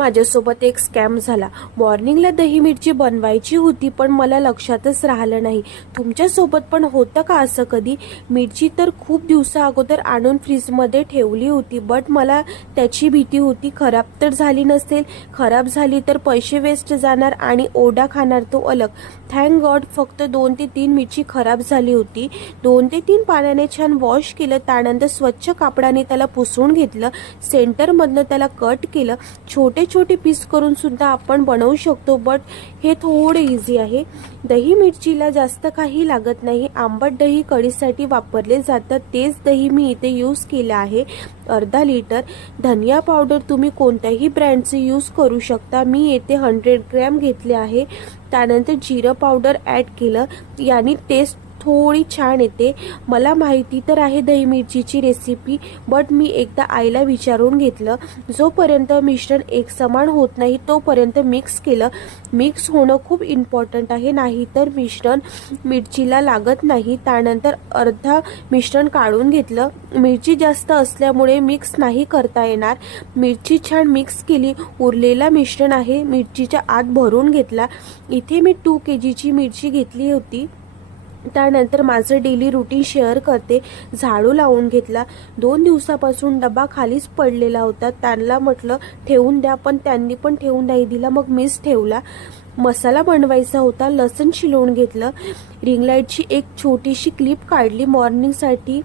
माझ्यासोबत एक स्कॅम झाला। मॉर्निंगला दही मिरची बनवायची होती पण मला लक्षातच राहिलं नाही। तुमच्यासोबत पण होतं का असं कधी? मिरची तर खूप दिवसा अगोदर आणून फ्रीजमध्ये ठेवली होती, बट मला त्याची भीती होती खराब तर झाली नसेल, खराब झाली तर पैसे वेस्ट जाणार आणि ओरडा खाणार तो अलग। थँक गॉड फक्त 2 ते 3 मिरची खराब झाली होती। 2 ते 3 पाण्याने छान वॉश केलं, त्यानंतर स्वच्छ कापडाने त्याला पुसून घेतलं, सेंटरमधनं त्याला कट केलं। छोटे छोटे पीस करून सुद्धा आपण बनवू शकतो, बट हे थोडे इझी आहे। दही मिरचीला जास्त काही लागत नाही। आंबट दही कढीसाठी वापरले जातात, तेच दही मी इथे यूज केलं आहे। अर्धा लिटर धनिया पावडर तुम्ही कोणत्याही ब्रँडचे यूज करू शकता, मी येथे 100 ग्रॅम घेतले आहे। त्यानंतर जिरं पावडर ॲड केलं, याने टेस्ट थोडी छान येते। मला माहिती तर आहे दही मिरचीची रेसिपी, बट मी एकदा आईला विचारून घेतलं। जोपर्यंत मिश्रण एकसमान होत नाही तोपर्यंत मिक्स केलं। मिक्स होणं खूप इम्पॉर्टंट आहे, नाही तर मिश्रण मिरचीला लागत नाही। त्यानंतर अर्धा मिश्रण काढून घेतलं। मिरची जास्त असल्यामुळे मिक्स नाही करता येणार। मिरची छान मिक्स केली। उरलेला मिश्रण आहे मिरचीच्या आत भरून घेतला। इथे मी 2 kg मिरची घेतली होती। त्यानंतर माझं डेली रुटीन शेअर करते। झाडू लावून घेतला। 2 दिवसापासून डबा खालीच पडलेला होता, त्यांना म्हटलं ठेवून द्या, पण त्यांनी पण ठेवून नाही दिला, मग मीच ठेवला। मसाला बनवायचा होता, लसूण शिलवून घेतलं। रिंग लाईटची एक छोटीशी क्लिप काढली। मॉर्निंगसाठी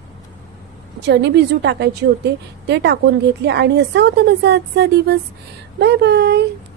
चणे भिजू टाकायचे होते, ते टाकून घेतले आणि असा होता माझा आजचा दिवस। Bye bye.